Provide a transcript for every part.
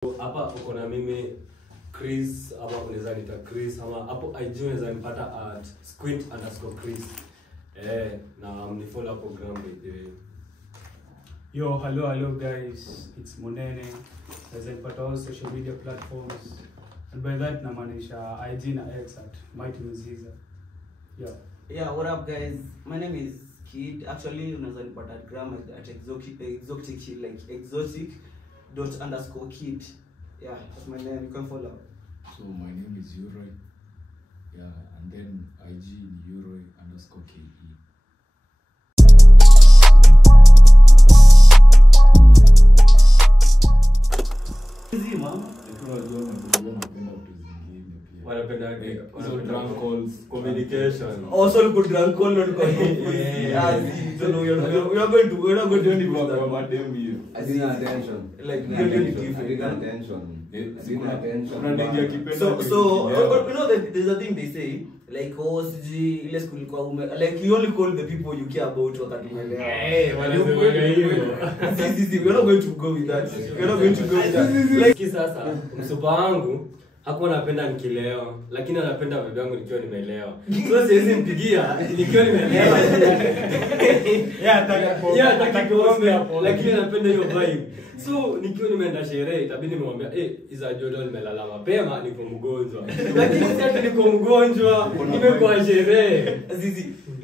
Hapa uko na mimi Chris, ama unaweza nita Chris, ama hapo IG unaweza nipata at @squint_Chris. Na mnifollow program by. Yo, hello guys, it's Monene. As I put all social media platforms, and by that namaanisha IG na X at Mighty Mziza. Yeah, what up guys? My name is Kid. Actually, unaweza nipata at gram at exotic like exotic._kid. Yeah, that's my name. You can follow. So my name is Uroy. Yeah, and then IG Uroy_KE. Easy, man. Wanapenda drunk calls, communication. Also look at drunk call not call. Yeah, so no, we're not going to any attention. Like attention. So you know that there's a thing they say like CG ile school kwa like you only call the people you care about wakati umeelewa. We're not going to go with that. Like sasa msupa wangu hakuwa anapenda nikilewa, lakini anapenda vibe yangu nikiwa nimeelewa. So siwezi mpigia nikiwa nimeelewa. Hataki kuongea, lakini anapenda hiyo vibe. So nikiwa nimeenda sherehe itabidi nimwambia iza jodo nimelala mapema niko mgonjwa. Lakini sasa niko mgonjwa, nimekuwa sherehe.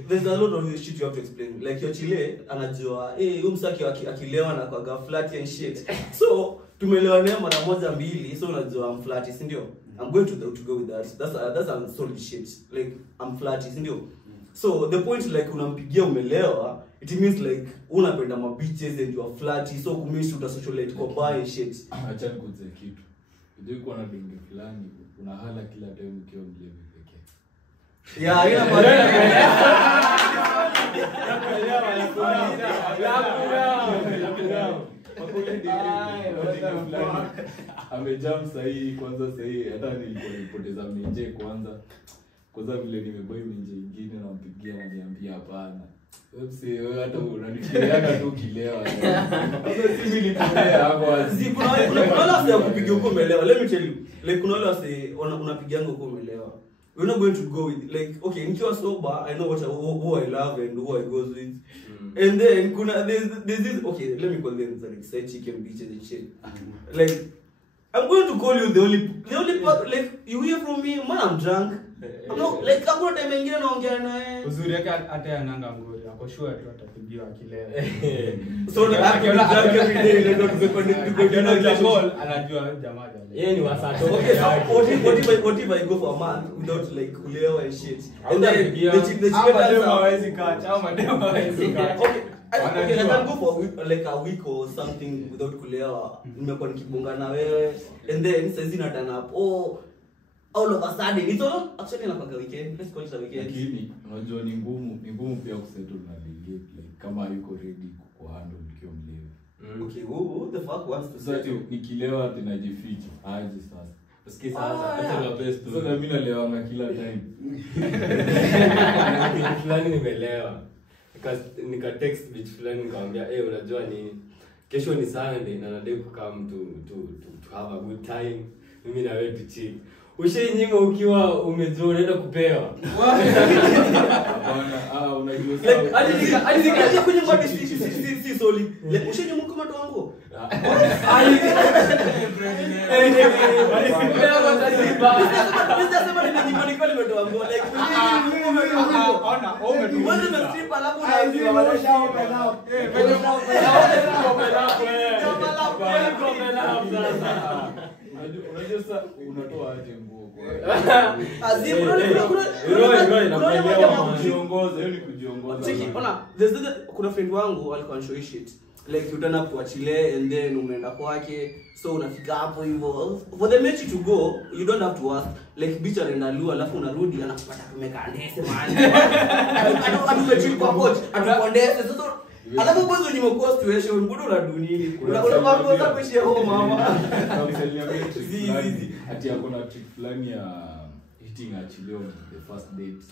There's a lot of shit you have to explain. Like your chile anajua huyu msaki akilewa na kwa flat and shit. So tumelewana mara moja mbili, so unajua I'm flat, si ndio? I'm going to go with that. That's a solid shit. Like I'm flat, si ndio? So the point like unampigia umelewa, it means like unapenda ma beaches and you are flat, so kumishi uta socialite kwa bar and shit. Acha nikuze kitu. Ndio iko na dinge fulani, unahala kila time ukiwa mlevi pekee. Yeah, ina amejam sahi kwanza sahi hata nilipoteza menje kwanza vile nimeboy menje nyingine na mpigia na niambia hapana wewe hata unanifikiria tu kilewa sasa si mimi nilipea hapo kuna wale kupigia huko umelewa. Let me tell you, like kuna wale unapigianga huko umelewa. We're not going to go with like okay, nikiwa sober I know who I love and who I goes with. And then there's this okay, let me call them like side chicken bitches and shit. Like I'm going to call you the only part like you hear from me, man, I'm drunk. I'm not like hakuna time nyingine naongea naye. Uzuri yake hata yananga ngori. Ako sure tu atapigiwa akilewa. So akiona drunk every day they don't go connect call anajua jamaa jana. Yeye ni wasato. Okay, so what if I go for a month without like kulewa and shit? And then the chicken hawezi kacha au mademo hawezi kacha. Okay, I can go for a week or something without kulewa. Nimekuwa nikibonga na wewe and then sasa na turn up. All of a sudden it's all actually napaka weekend. Let's call it a weekend. Lakini unajua ni ngumu pia kusettle na lady like kama yuko ready kuhandle nikiwa mlevi. Okay, who the fuck wants to Sasa nikilewa tunajificha. Aje sasa. Usikie sasa, acha la best tu. Sasa mimi nalewa na kila time. Fulani nimelewa. Nika text bitch fulani nikamwambia unajua ni kesho ni Sunday na nadai come to have a good time. Mimi na wewe tu chill. Ushenyima ukiwa umejua unaenda kupewa. Hapana, unajua sawa. Hadi nika kwenye body si solid. Ushenyima kama mtu wangu. Sasa nimenyima niko nimetoa nguo like wewe na strip alafu unajua sasa unatoa aje nguo kwa kujiongoza hiyo ni kujiongoza. Cheki ona kuna friend wangu alikuwa show shit like you turn up to Chile and then umeenda kwake so unafika hapo hivyo for the match to go you don't have to ask like bitch anaenda lu alafu unarudi anakupata tumekandese man atumechill kwa coach atukondese sasa alafu kwanza ni mko situation mbona unadu nini unakosa kuishia huko mama ati hakuna trick fulani ya hitting actually on the first date.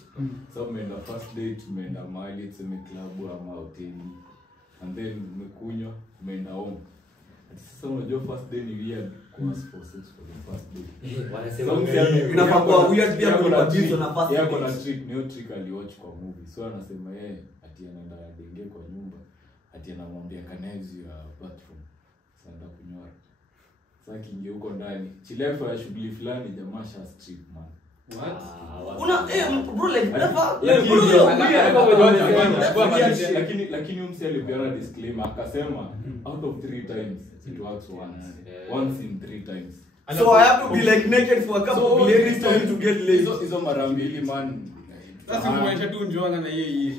So mmeenda first date mmeenda mahali tuseme club ama hoteli and then mmekunywa mmeenda home. Sasa unajua first day ni weird kuask for sex for the first day. Wanasema Inafaa kwa weird pia kwa bizo na first yako na date. trick, niyo trick aliwatch kwa movie. So anasema yeye ati anaenda denge kwa nyumba, ati anamwambia kanezi ya bathroom. Sasa kunyora. Sasa kingi huko ndani. Chilefa ya shughuli fulani jamaa sha strip man. what? Bro like never. Lakini msi alipeana disclaimer akasema out of 3 times it works once. Once in 3 times. So I have to be like naked for a couple of ladies for him to get laid. Hizo mara mbili man. Sasa kuonyesha tu njoanga na yeye hii.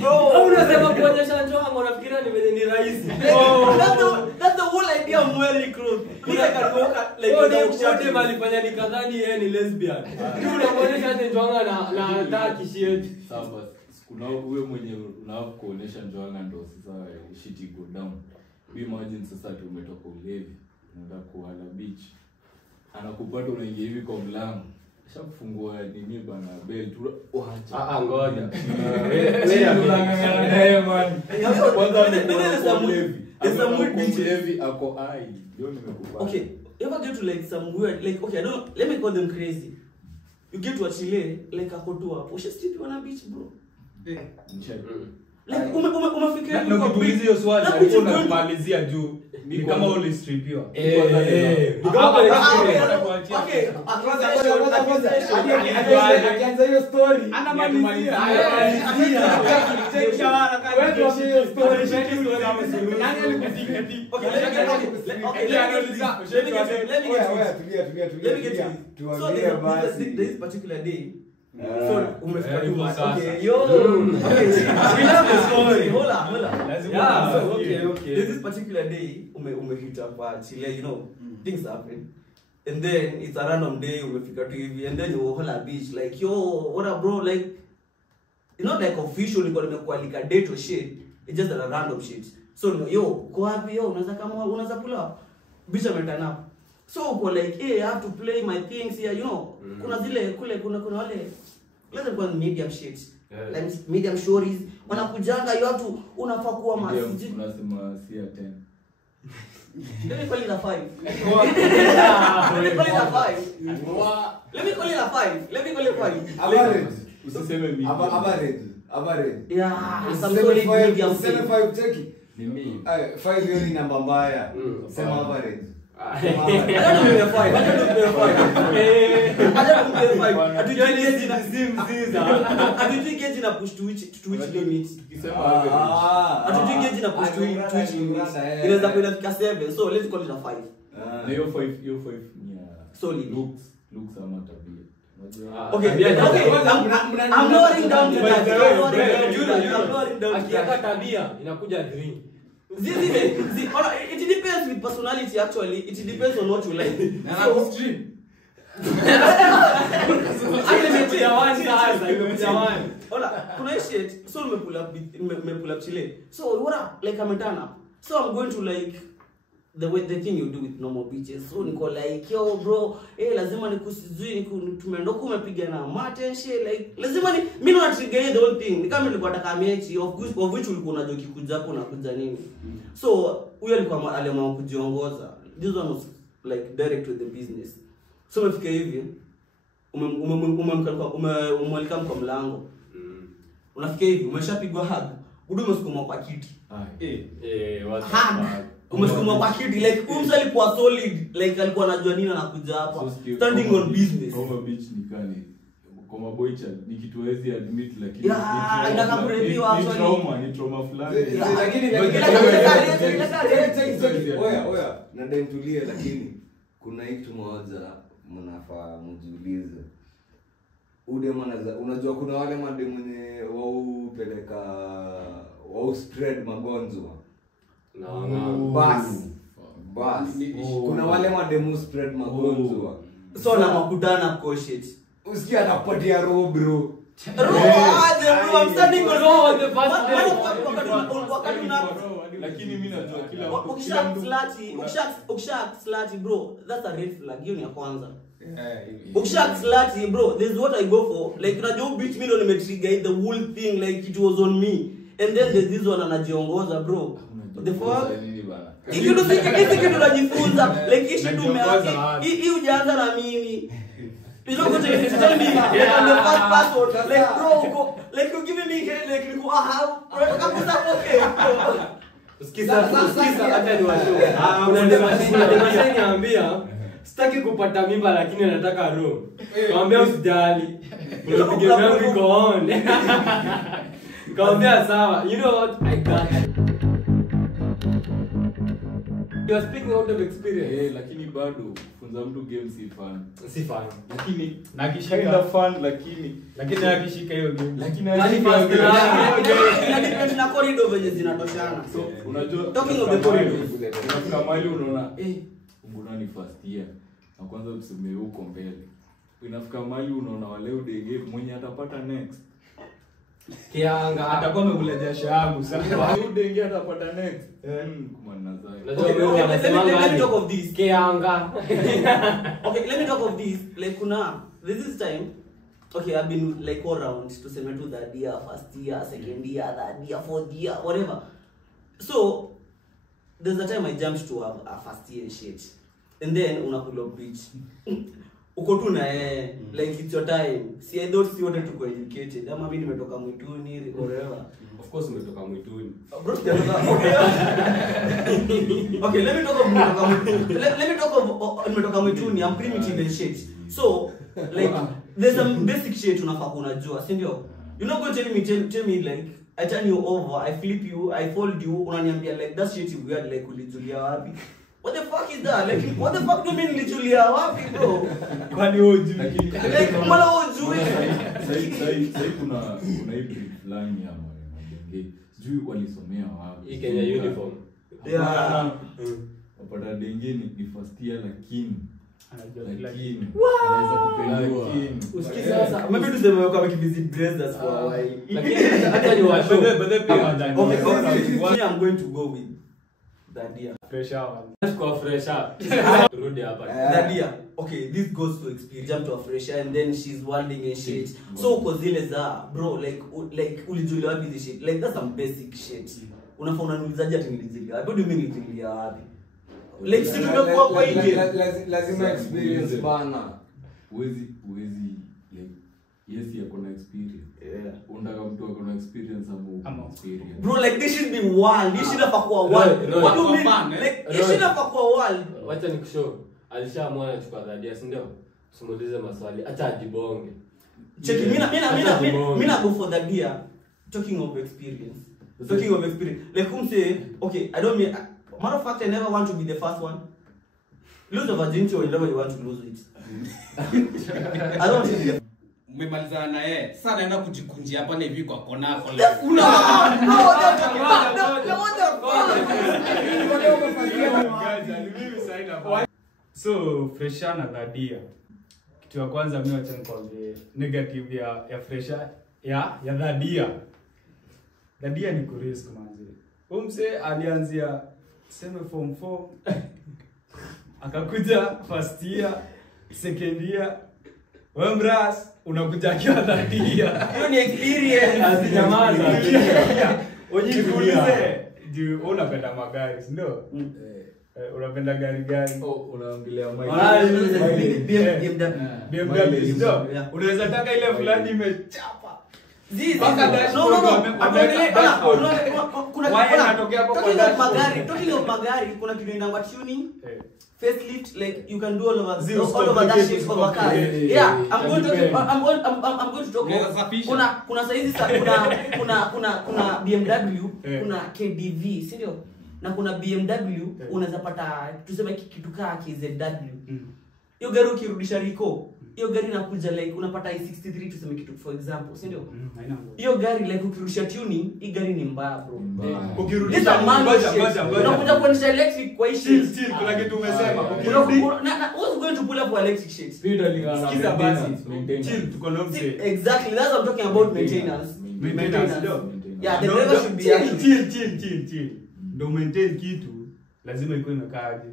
Bro, Unasema kuonyesha njoanga unafikiria ni venye ni rahisi. that's the whole idea of wearing clothes. Like I can walk like without shirts. Malifanya nikadhani yeye ni lesbian. Ni unamuonyesha ati njoanga na hata kisheti. Sasa kuna wewe mwenye unataka kuonesha njoanga ndo sasa shit go down. We imagine sasa tumetoka ulevi. Unaenda kuhala beach. Anakupata unaingia hivi kwa mlango. Shafungua nini bana bell tu acha. Ngoja. There's some weird beaches. Heavy ako ai. Ndio nimekupata. Okay, you ever get to like some weird like okay, I don't let me call them crazy. You get to a Chile like a kotua. Usha strip on a beach, bro. Like umefikiria na ukituliza hiyo swali alikuwa unamalizia juu ni kama ulistripiwa akianza hiyo story anamalizia this particular day. So umefika tu okay yo we love the story hola yeah so okay this particular day umehit up Chile, you know things happen and then it's a random day umefika tu hivi and then you hola beach like yo what up bro like it's not like official niko nimekualika date or shit, it's just a random shit. So yo go wapi yo unaweza pull up beach ametana up. So uko like hey I have to play my things here, you know kuna zile kule kuna wale let's go medium shit like medium stories wanakujanga you have to unafaa kuwa masiji unasema si 10 let me call it a 5 let me call it a 5 average usiseme mimi average yeah some solid medium 75 cheki ni mimi 5 hiyo ni namba mbaya sema average I don't know 5 Atujigeti na push to which limit. Atujigeti na push to which limit. Inaweza kwenda fika 7, so let's call it a 5. Na hiyo 5 ni solid looks ama tabia. Okay, I'm lowering down to that. I'm lowering down. Akiaka tabia inakuja 3. It depends with personality actually. It depends on what you like. So stream. Kuna shit. So me pull up Chile. So what up? Like I'm turn up. So I'm going to like the thing you do with normal beaches. So niko like yo bro, lazima nikusizui tumeondoka umepiga na mate shit like lazima ni mimi na trigger the whole thing. Ni kama nilikuwa nataka mechi of which ulikuwa unajua kikuja hapo na kuja nini. So huyo alikuwa aliamua kujiongoza. This one was like direct to the business. So umefika hivi umemwalika kwa mlango. Unafika hivi umeshapigwa hug. Huduma sukuma kwa kiti. Umesukuma kwa kiti like umse alikuwa solid like alikuwa anajua nini anakuja hapa standing on business. Kama beach nikani kama boy child nikituwezi admit lakini inakakurepiwa actually ni trauma fulani Lakini oya na dentulie lakini kuna kitu moja mnafaa mjiulize. Unajua kuna wale madem mwenye wao spread magonjwa. Bas. Kuna wale madem spread magonjwa. So na makutana kwa shit. Usikia anapatia roho bro. I'm standing on the first day. Lakini mimi najua kila ukisha slati bro, that's a red flag. Hiyo ni ya kwanza. Ukisha slati bro, this is what I go for. Like unajua beat me ndo nimetrigger the whole thing like it was on me. And then there's this one anajiongoza bro. The fuck? Hiki kitu tunajifunza. Like ishi tumeanza. Hii hujaanza na mimi. You don't go to tell me I'm the first person. Like bro, like you giving me head like you okay. Sikiza hata ni washo. Kuna demasi niambia sitaki kupata mimba lakini nataka roho. Kaambia usijali. Unapiga yangu iko on. Kaambia sawa. You know what? I got it. You are speaking out of experience. Lakini bado funza mtu game si fun. Lakini nakishika fun lakini nakishika hiyo game. Lakini depend na corridor venye zinatoshana. So unajua Talking of the corridors. Unafika mahali unaona mbona ni first year. Na kwanza tuseme huko mbele. Inafika mahali unaona wale udege mwenye atapata next. Kianga atakuwa amekula jasho yangu sasa. Udenge atapata next. Kumana zai. Let me talk of this. Kianga. Okay, let me talk of this. Like kuna this is time. Okay, I've been like all around to say to that year, first year, second year, that year, fourth year, whatever. So there's a time I jumped to a first year shit. And then unapull up beach. Uko tu na like it's your time. See, I don't see what to go educated. Ama mimi nimetoka mwituni or whatever. Of course umetoka mwituni. Bro, okay, let me talk of nimetoka mwituni. I'm primitive and shit. So, like there's some basic shit unafaa unajua, si ndio? You're not going to tell me like I turn you over, I flip you, I fold you, unaniambia like that shit is weird like ulijulia wapi? What the fuck is that? Like what the fuck do you mean ulijulia wapi bro? Kwani hoji. Like mbona hujui? Sasa kuna hybrid fulani ya madenge. Sijui walisomea wapi. Hii Kenya uniform. Yeah. Wapata denge ni first year lakini anaweza kupendua. Usikize sasa. Maybe tuseme kama kivisit braces for a while. Lakini hata ni washo. Okay, I'm going to go with that year. Fresh hour. Kwa fresh up. Rudi hapa. That year. Okay, this goes to experience. Jump to a fresher and then she's wanding and shit. So uko zile za bro like ulijulia wapi this shit? Like that's some basic shit. Unafaa unaniulizaje ati nilijulia wapi? What do you mean nilijulia wapi? Like si tumekuwa kwa hiyo lazima experience bana. Uwezi like yes yako na experience. Yeah. Unataka mtu ako na experience ama experience. Bro like this should be wild. This should have a wild. What do you mean? Like this should have a wild. Wacha nikushow. Alishaamua anachukua dhadia, si ndio? Simuulize maswali. Acha ajibonge. Check me go for that year. Talking of experience. Like whom say, okay, I don't mean matter of fact I never want to be the first one. Lose the virginity or whenever you want to lose it. I don't want to be the umemalizana na yeye. Sasa naenda kujikunjia hapa na hivi kwa kona yako. So fresha na dhadia. Kitu ya kwanza mimi wacha nikwambie negative ya fresha ya dhadia. Dhadia ni kurisk manzi. Umse alianzia sema form 4 akakuja first year, second year. Wembras unakuja kwa dhadia. hiyo ni experience. Asinyamaza. Ujiulize, do unapenda magari, ndio? Unapenda gari gani? Unaongelea BMW. Ndio. Unaweza taka ile fulani imechapa. Talking of magari, kuna kitu inaitwa tuning, facelift, like you can do all over that shit for car. Yeah, I'm going to talk. Kuna saizi kuna BMW, kuna KDV, si ndio? Na kuna BMW unaweza pata tuseme kitu kaa KZW. Hiyo gari ukirudisha Rico, hiyo gari inakuja like unapata i63 tuseme kitu for example, si ndio? Hiyo gari like ukirudisha tuning, hii gari ni mbaya bro. Ukirudisha unakuja kuendesha electric kwa hii shit. Still kuna kitu umesema. Who's going to pull up for electric shit? speed alingana. Sikiza basi. Chill tuko na mse. Exactly, that's what I'm talking about maintenance. Yeah, the driver should be actually chill. Ndio maintain kitu lazima iko imekaaje.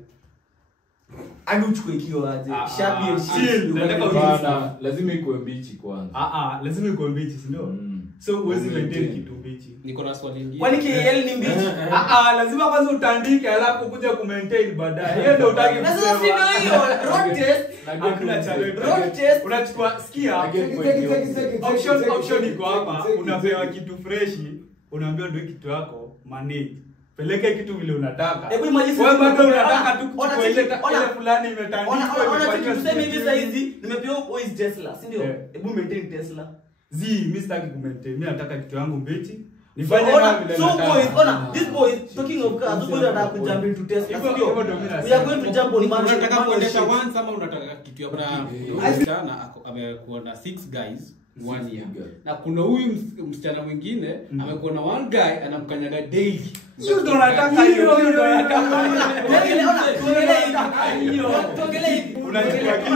Adu chukue kio aje. Shabi and chill. Nataka Bana, lazima ikuwe mbichi kwanza. lazima iko mbichi, si ndio? So huwezi maintain kitu bichi. Niko na swali lingine. Kwani KL ni mbichi? Lazima kwanza utandike alafu kuja kumaintain baadaye. Hiyo ndio utaki Na sasa si ndio hiyo road test. Hakuna challenge. Road test. Unachukua sikia. Option iko hapa. Unapewa kitu fresh, unaambiwa ndio kitu yako, manage. Peleke kitu vile unataka. Hebu imagine wewe bado unataka tu ona kuchukua ile fulani imetandikwa. Ona tuseme hivi sasa hizi nimepewa boys Tesla, si ndio? Hebu maintain Tesla. Mimi sitaki kumaintain. Mimi nataka kitu yangu mbichi. Nifanye kama vile nataka. So boys, this boy talking of cars, boys anataka kujump into Tesla, si ndio? We are going to jump on Mars. Unataka kuendesha once ama unataka kitu ya msichana amekuwa na 6 guys 1 year. Na kuna huyu msichana mwingine amekuwa na 1 guy anamkanyaga daily. Sio ndo nataka hiyo ndo nataka. Tuongelee hivi. Unachukua kitu.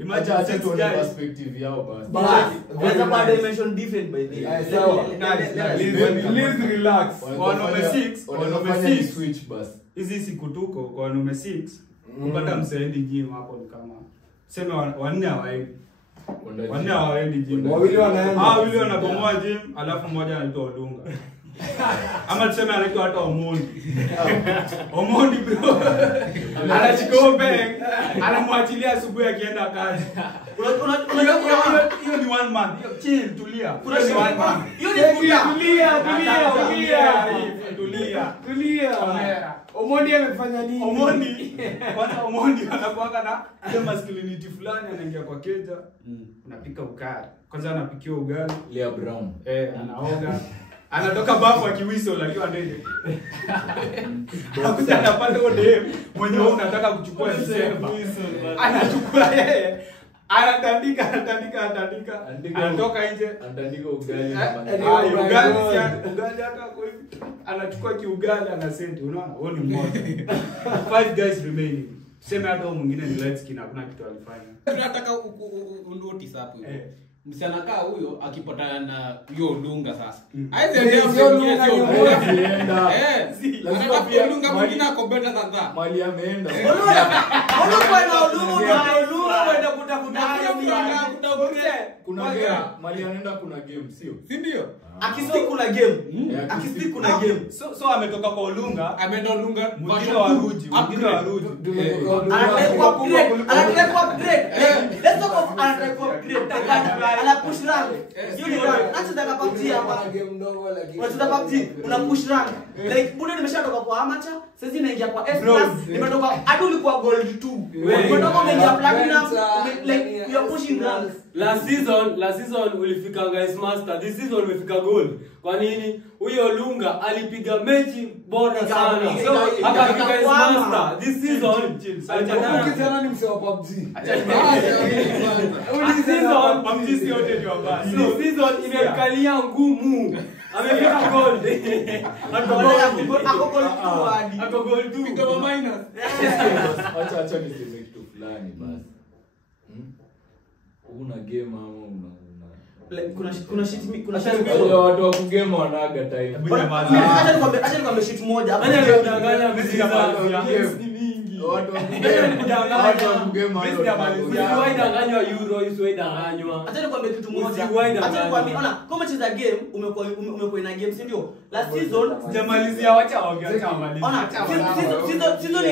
Imagine acha tu perspective yao basi. There's a dimension different by the way. Sawa. Please relax. Wanaume 6 switch basi. Hizi siku tuko kwa wanaume 6 kupata msaidi gym hapo ni kama sema wanne hawaendi. Wanne hawaendi gym. Wawili wanaenda. Wawili wanabomoa gym alafu mmoja anaitwa Odunga. Ama tuseme anaitwa hata Omondi. Omondi bro. Anachukua bank, anamwachilia asubuhi akienda kazi. Hiyo ni 1 month. Chill, tulia. Kuna 1 month. Hiyo ni tulia. Omondi amefanya nini? Omondi anakuanga na ile masculinity fulani, anaingia kwa keja, unapika ugali. Kwanza anapikiwa ugali, Lea Brown. Anaoga. Anatoka bafu akiwiso akiwa ndege. Hakuja anapata ode mwenye wewe unataka kuchukua December. Anachukua yeye. Anatandika. Anatoka nje, Anatandika ugali. ugali hata kwa hivi. Anachukua kiugali anasenti, unaona? Wewe ni mmoja. 5 guys remaining. Sema hata mwingine ni light skin, hakuna kitu alifanya. Tunataka notice hapo hiyo. Msichana kaa huyo akipatana na hiyo Odunga sasa. Haizi ndio sio Odunga. Anataka pia Odunga mwingine ako better than that. Mali ameenda. Kuna game. Mali anaenda kuna game sio? Si ndio? Akistick kuna game. So ametoka kwa Olunga, ameenda Olunga mwingine wa Ruji. Anataka upgrade. Let's talk of anataka upgrade. Ana push rank. Hiyo ni rank. Anataka PUBG hapa. Game ndogo lakini. Unataka PUBG, una push rank. Like bure nimeshatoka kwa amateur, sasa naingia kwa S+, nimetoka hadi ulikuwa gold 2. Umetoka umeingia platinum, like you are pushing rank. Last season ulifika guys master. This season umefika gold. Kwa nini? Huyo Lunga alipiga mechi bora sana. So akafika guys master. This season Ukitana ni msee wa PUBG. This season PUBG si yote ndio basi. This season imekalia ngumu. Amefika gold. Ako gold 2. Piga minus. Acha niseme kitu fulani basi. Una game ama Kuna shit watu wa kugame wanaga time. acha nikwambie shit moja. Nani alidanganya Messi na Games ni mingi. Watu wa kugame Usiwahi danganywa Euro, usiwahi danganywa. Acha nikwambie kitu moja. Usiwahi danganywa. Acha nikwambie, ona, kama umecheza game, umekuwa ina game, si ndio? Last season Sijamalizia, wacha waongea amalize. ona, season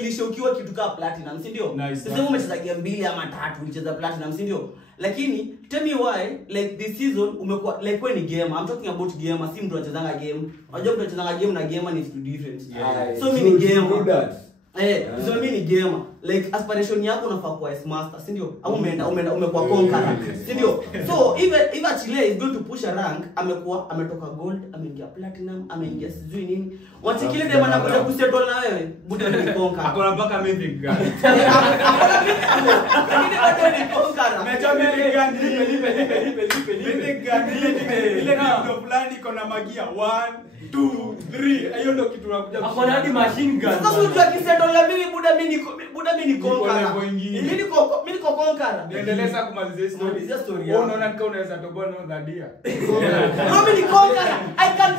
ilisha ukiwa kitu kama platinum, si ndio? Sasa umecheza game 2 ama 3 ulicheza platinum, si ndio? Lakini tell me why like this season umekuwa like when ni gamer. I'm talking about gamer, si mtu anachezanga game. Unajua mtu anachezanga game na gamer ni two different. So mimi ni gamer. So mimi ni gamer. Like aspiration yako unafaa kuwa S master, si ndio? Au umekuwa conqueror, si ndio? So if Chile is going to push a rank, ametoka gold, ameingia platinum, ameingia sijui nini. Watikile dem anakuja kusettle na wewe, buda ni conqueror. Akona mpaka mythic gun. Lakini bado ni conqueror. Mecha mythic gun, mythic gun ile ndio fulani iko na magia 1 2 3. Hiyo ndio kitu unakuja. Akona hadi machine gun. Sasa mtu akisettle na mimi buda mimi ni conqueror. Mimi niko conqueror. Niendeleza kumalizia story. Malizia story Wewe yako. unaona kama unaweza toboa na Dhadia. Mimi ni conqueror. I can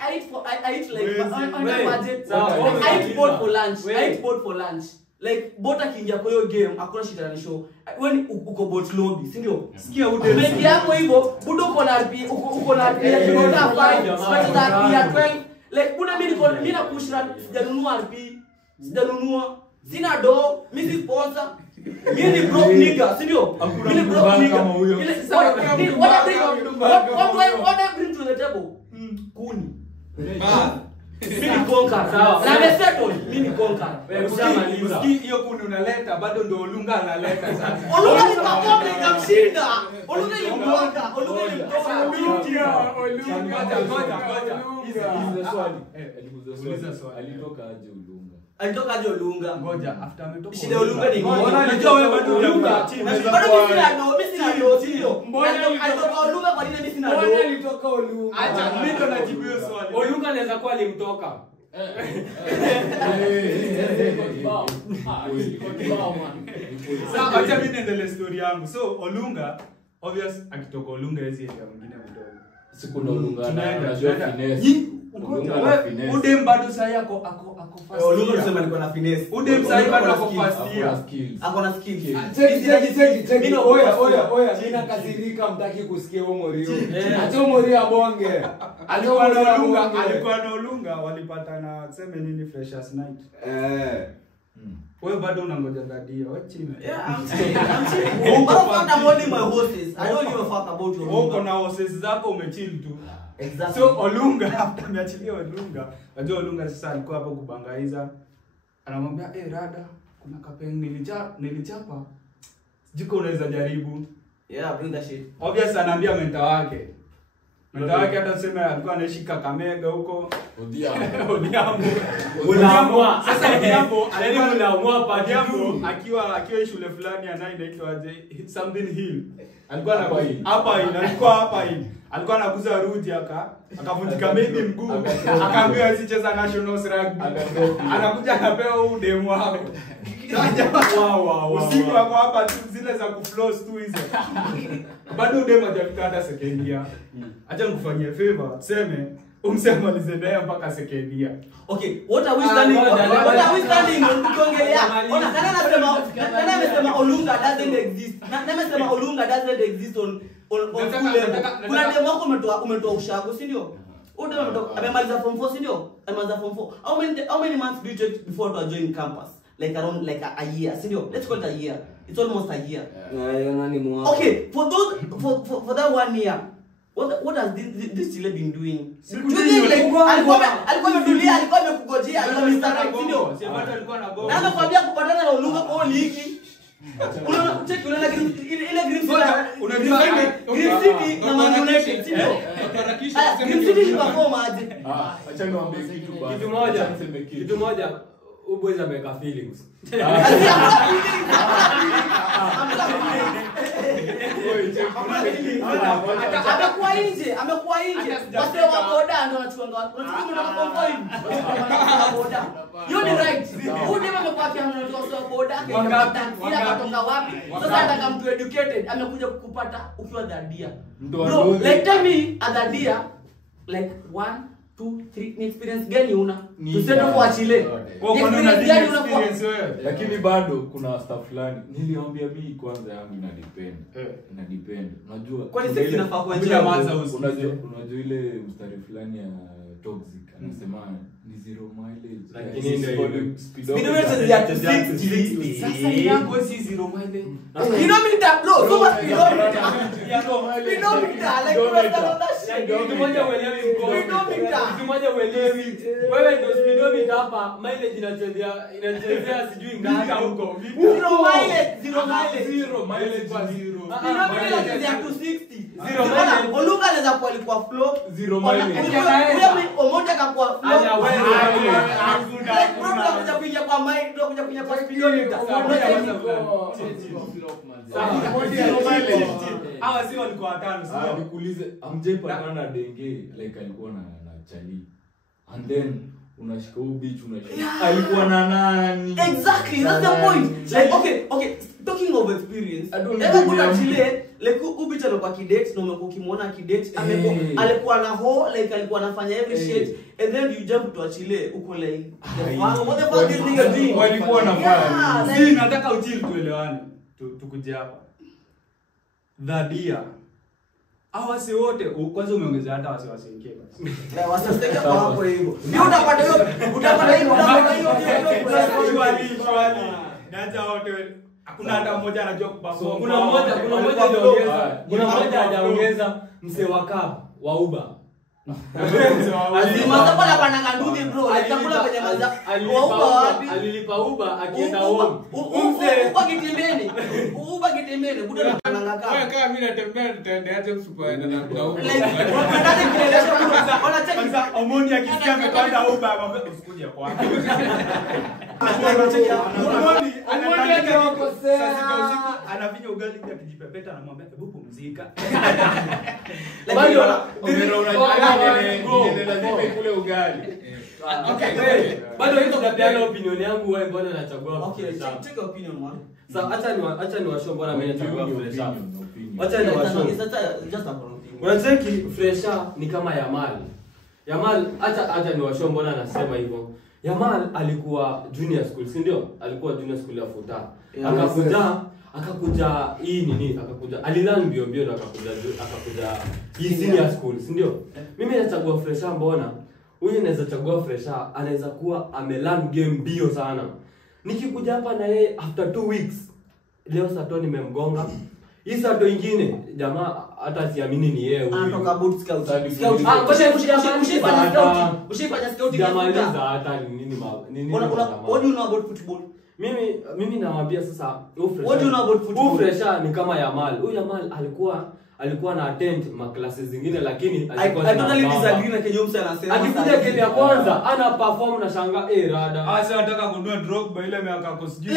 I eat like on a budget. I eat board for lunch. I eat board for lunch. like bot akiingia kwa hiyo game hakuna shitanisho when uko bot lobby si ndio sikia ude mengi yako hivyo budo uko na RP uko na RP ya 5 but that ya 12 like buda mimi na push run sijanunua RP sijanunua sina do mimi si sponsor mimi ni broke nigga si ndio mimi ni broke nigga kama huyo what I bring to the table kuni mimi konka na mesettle mimi konka Usiamaliza hiyo kuni unaleta bado ndio Olunga analeta sasa Olunga ni makombe ikamshinda Olunga ni mtoka Uliza swali. Alitoka aje Olunga? Ngoja after ametoka. Shida Olunga ni mbona unajua wewe bado Olunga team bado mimi sina do sio. Alitoka Olunga kwa nini mimi sina do? Mbona alitoka Olunga? Acha mimi ndo najibu hiyo swali. Olunga anaweza kuwa alimtoka. Sasa acha mimi niendelee story yangu. So Olunga obvious akitoka Olunga hizi area mwingine mdogo. Siku ndo Olunga anajua finesse. Udem bado sasa yako ako first. Olunga tunasema alikuwa na finesse. Udem sasa bado ako first year. Ako na skills. Cheki. Oya, mimi nakasirika mtaki kusikia Omorio. Acha Omorio abonge. Alikuwa na Olunga walipatana tuseme nini freshers night. Wewe bado unangoja dadia, wewe chini. Yeah, I'm saying. I'm only my horses. I don't give a fuck about your Olunga. Uko na horses zako umechill tu. Exactly. So Olunga after ameachilia Olunga, unajua Olunga sasa alikuwa hapo kubangaiza. Anamwambia rada, kuna kapeng nilichapa. Jiko unaweza jaribu. Yeah, bring that shit. Obvious anaambia mentor wake. Mentor wake hata sema alikuwa anaishi Kakamega huko. Odiambo. Unaamua. Sasa Odiambo unaamua pa Odiambo akiwa shule fulani anaitwa aje something hill. Alikuwa hapa hivi. Alikuwa anakuza Ruji akavunjika maybe mguu. Akaambiwa asicheza national rugby. Anakuja anapewa huu demo wako. Wow. Usiku wako hapa tu zile za kufloss tu hizo. Bado demo hajafika hata second year. Acha nikufanyie favor, tuseme umsema alizendea mpaka second year. Okay, what are we standing on kuongelea? Ona nani anasema Olunga doesn't exist. Nani anasema Olunga doesn't exist on kuna demo wako umetoa ushago, si ndio? Ude amemaliza form 4, si ndio? Amemaliza form 4. How many months do you take before to join campus? Like around like a year, si ndio? Let's call it a year. It's almost a year. Okay, for that 1 year, what has this chile been doing? Alikuwa ametulia, alikuwa amekugojea, alikuwa mstari, si ndio? Na anakuambia kupatana na Olunga kwa ligi. Unaona check ile green city na Man United, si ndio? Green city ni perform aje? Acha niwaambie kitu moja. Boys ameka feelings. Amekuwa nje. Wase wa boda ndio wanachukua mtu kwa boda. You ni right. Huyu amekuwa akiangalia wase wa boda akatoka wapi? Sasa anataka mtu educated amekuja kukupata ukiwa dadia. Bro, like tell me dadia like 1 2 3 ni experience gani una? Tuseme kwa Chile. Lakini bado kuna stuff fulani. Niliambia mimi kwanza yangu ina depend. Unajua kwani sisi tunafaa kuendelea unajua ile mstari fulani ya toxic anasema ni zero mileage. Lakini ndio speedometer ya 60. Sasa yako si zero mileage. Speedometer bro, so much speedometer. Speedometer like kitu moja uelewi kitu moja uelewi. Wewe ndio speedometer hapa, mileage inachezea sijui ngapi huko. Zero mileage kwa zero. Speedometer ya 260. Zero mileage. Olunga anaweza kuwa alikuwa flow. Zero mileage. Wewe omoja akakuwa flow. Unakuja kuingia kwa mic, unakuja kuingia kwa speedometer. Hawa si walikuwa watano sio? Nikuulize amjepatana na denge like alikuwa na chali. And then unashika beach unashika alikuwa na nani Exactly, that's the point. Like okay, talking of experience. Never go to Chile, like ubita alikuwa kidate, na umekuwa ukimwona kidate, alikuwa na ho, like alikuwa anafanya every shit, and then you jump to Chile, uko like, what the fuck is nigga doing? Walikuwa na fire. Sisi nataka uchili tuelewane. Tukuje hapa. Dhadia. Awasi wote kwanza umeongeza hata wasiwasi wengine basi. Na wasasteka kwa hapo hivyo. Ndio utapata hiyo swali. Naanza wote hakuna hata mmoja anajua kuperform. Kuna mmoja hajaongeza mse wa kap wa Uber. Alimaza pala pananga nduthi bro, alitakula kwenye maza. Alilipa Uber akienda home. Uba kitemene, buda na pananga kapa. Wewe kama mimi natembea nitaenda aje msupaenda na huko. Unapenda kilelesha bro. Ona check kwanza Omondi akisikia amepanda Uber amwambia usikuje kwangu. Omondi anakosea. Anavinya ugali pia kijipepeta anamwambia hebu pumzika. Bali lazima kule ugali. Okay. Bado hizo kapiana opinion yangu wewe mbona nachagua. Okay, take your opinion man. Sasa acha niwashow mbona mimi nachagua fresha. Acha niwashow. Just a opinion. Unacheki fresha ni kama Yamal acha niwashow mbona anasema hivyo. Yamal alikuwa junior school, si ndio? Alikuwa junior school ya Futa. Akakuja hii nini? Alilearn mbio na akakuja hii senior school, si ndio? Mimi nachagua fresha mbona? Huyu anaweza chagua fresha, anaweza kuwa amelearn game bio sana. Nikikuja hapa na yeye after 2 weeks, leo Sato nimemgonga. Hii Sato nyingine jamaa hata siamini ni yeye huyu. Anatoka boot scout. Ushifanya scouting. Jamaliza hata nini what do you know about football? Mimi nawaambia sasa what do you know about football? Fresha ni kama Yamal. Huyu Yamal alikuwa na attend classes zingine lakini alikuwa I totally disagree na Kenyo Msa anasema. Akikuja game ya kwanza ana perform na shanga rada. Asa nataka kununua Drogba ile miaka yako sijui.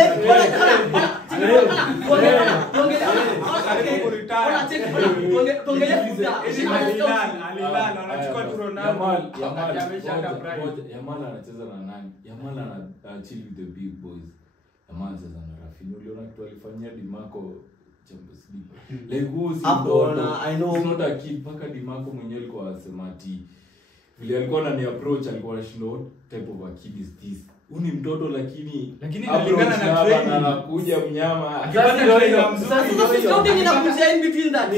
Yamal anacheza na nani? Yamal ana chill with the big boys. Yamal anacheza na Rafinha. Uliona kitu alifanyia Dimarco Champions League. Like who is I know not a kid paka Dimarco mwenyewe alikuwa anasema ati vile alikuwa anani approach alikuwa anashinda what type of a kid is this. Huyu ni mtoto lakini inalingana na training anakuja mnyama. Sasa scouting inakuja in between that.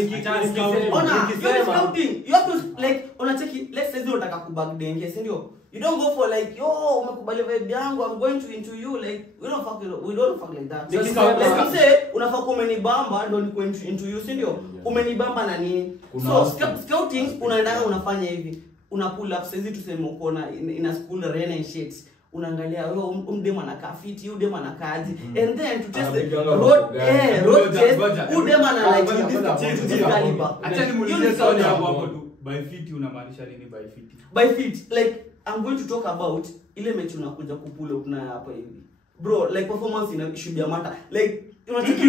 Ona, scouting. You have to like unacheki let's say unataka kubag denge, si ndio? You don't go for like yo umekubali vibe yangu I'm going to into you like we don't fuck like that. Let's say unafaa kumenibamba ndio ni going into you, si ndio? Umenibamba na nini? So scouting unaenda unafanya hivi. Una pull up saizi tuseme uko na in a school arena and shit. Unaangalia wewe umdema anakaa fiti, udema anakaaje and then to test the road test udema na like this caliber. Acha nimuulize swali hapo tu. By fit unamaanisha nini by fit? By fit like I'm going to talk about ile mechi unakuja kupull up na hapa hivi. Bro, like performance should be a matter. Like if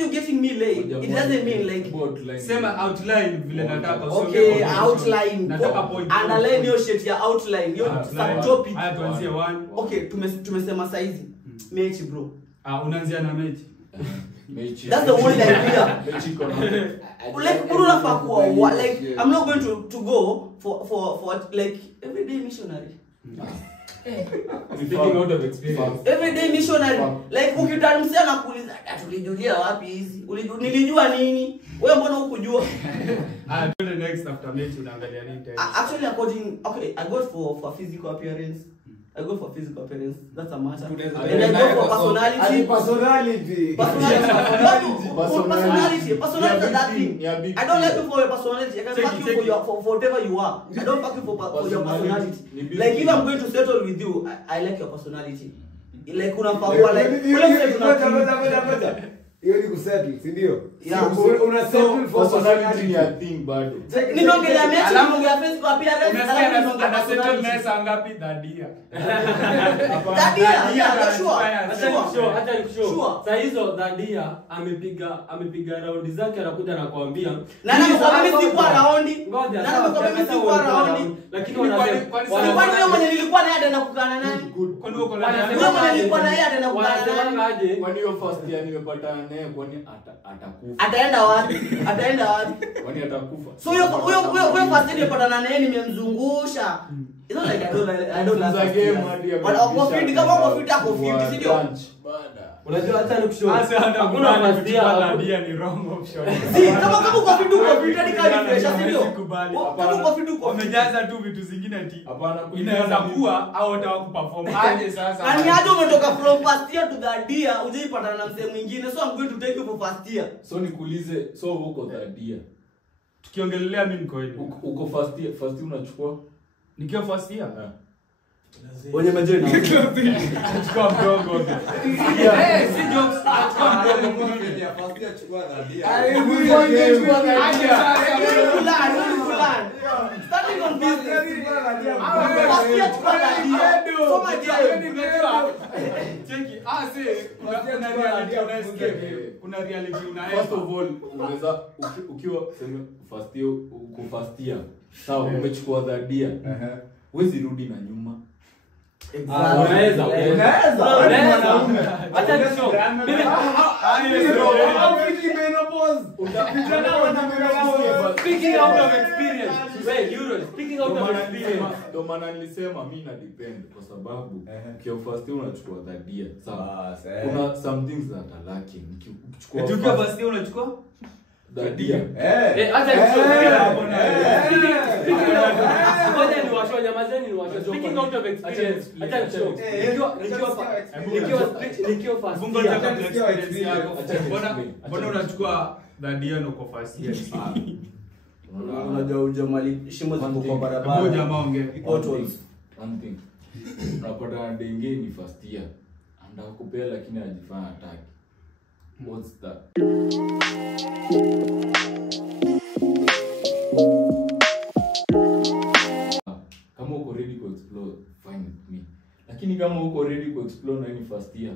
you getting me late, it doesn't mean like sema outline vile nataka. Okay, outline. Nataka point. Underline your shit ya outline. Your subtopic. Haya tuanzie 1. Okay, tumesema saizi. Mechi bro. Unaanzia na mechi. Mechi. That's the only idea. Mechi kona. Like unafaa kuwa like I'm not going to go for like everyday missionary. Speaking out of experience. Everyday missionary. Like ukitamsia na kuuliza tulijulia wapi hizi? Nilijua nini? Wewe mbona hukujua? To the next after mechi unaangalia nini tena? Actually I go for physical appearance. That's a matter. And I go for personality. Personality is that thing. I don't like you for your personality. I can fuck you for whatever you are. I don't fuck you for your personality. Like if I'm going to settle with you, I like your personality. Like unafaa like Hiyo ni kusettle, si ndio? Yeah. Una settle for Personality ni a thing bado. Nimeongelea mechi, nimeongelea Facebook appearance, Umesikia alafu nimeongelea ana settle personality. mesa ngapi Dadia? Dadia, Hata nikushow. Sure. Saa hizo Dadia amepiga raundi zake anakuja na kuambia. Na nimekwambia mimi sikuwa raundi. Ngoja. Na nimekwambia mimi sikuwa raundi. Lakini Kwani Wewe mwenye nilikuwa naye hata nakukana naye. Kwani uko na Wewe mwenye nilikuwa naye hata nakukana naye. Wanasema aje? Kwani hiyo first year nimepatana naye kwani atakufa? Ataenda wapi? Ataenda wapi? Kwani atakufa? So huyo first year nilipatana naye nimemzungusha. It's not like I don't love Za game hadi ya kama uko fit ako fit, si ndio? lunch, bada. Unajua hata nikushow. Asa Hakuna first year. Dadia ni wrong option. Si kama uko fit hadi kama fresh, si ndio? Sikubali. Kama uko fit uko fit. Wamejaza tu vitu zingine ati. Hapana, Inaweza kuwa au hata kuperform aje sasa. Nani aje umetoka from first year to third year, ujaipatana na msee mwingine. So I'm going to take you for first year. So nikuulize, so uko third year. Tukiongelelea mimi niko hivi. Uko first year unachukua? Nikiwa first year. Wenye majina. Chukua mdogo. Si jokes, chukua mdogo. Starting on business. First year to third year. So my dear. Cheki, kuna reality First of all, unaweza ukiwa sema first year. Sawa, umechukua third year. Huwezi rudi na nyuma. Unaweza. Hata nikushow. Speaking out of experience. Wait, Euro, speaking out of experience. Ndio maana nilisema mimi na depend kwa sababu ukiwa first year unachukua third year. Sawa. Kuna some things that are lacking. Ukichukua first year unachukua? third year. Hata nikushow. Ngoja niwashow nyamazeni niwashow. Speaking out of experience. Hata nikushow. Nikiwa first Bungo year. nataka experience yako. Mbona unachukua Dadia na uko first year? Unajua ujamali shimo ziko kwa barabara. Ngoja jamaa ongea. Potholes. One thing. Unapata denge ni first year. Andakupea lakini ajifanya attack. What's that? Kama uko ready to explore, fine with me. Lakini kama uko ready to explore na ni first year.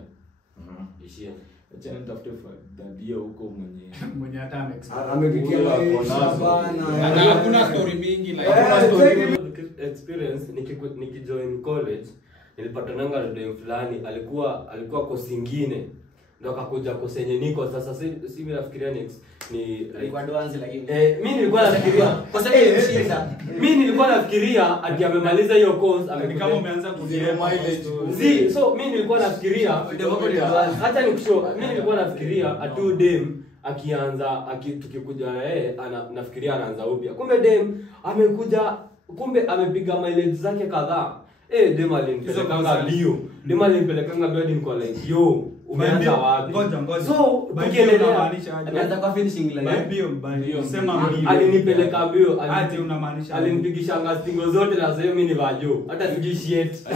Ishia. Acha nitafute Dadia huko Mwenye hata amepitia Hakuna story mingi like experience nikijoin college nilipatananga na dem fulani alikuwa kosi nyingine ndo akakuja kosi yenye niko sasa si mimi nafikiria ni Alikuwa advance lakini. mimi nilikuwa nafikiria Kwa sababu ilishinda. mimi nilikuwa nafikiria ati amemaliza hiyo course ni kama umeanza Zero mileage. Zi, so mimi nilikuwa nafikiria hata nikushow mimi nilikuwa nafikiria atu dem akianza tukikuja na yeye nafikiria anaanza upya. Kumbe dem amekuja kumbe amepiga mileage zake kadhaa. Dem alinipelekanga bio. Dem alinipelekanga bio niko like yo umeanza wapi? Ngoja. So tukiendelea unamaanisha aje? Anaanza kwa finishing line. Bio. Sema bio. alinipeleka bio. Ati unamaanisha aje? Alinipigisha stingo zote na sasa mimi ni vajo. Hata sijui shit.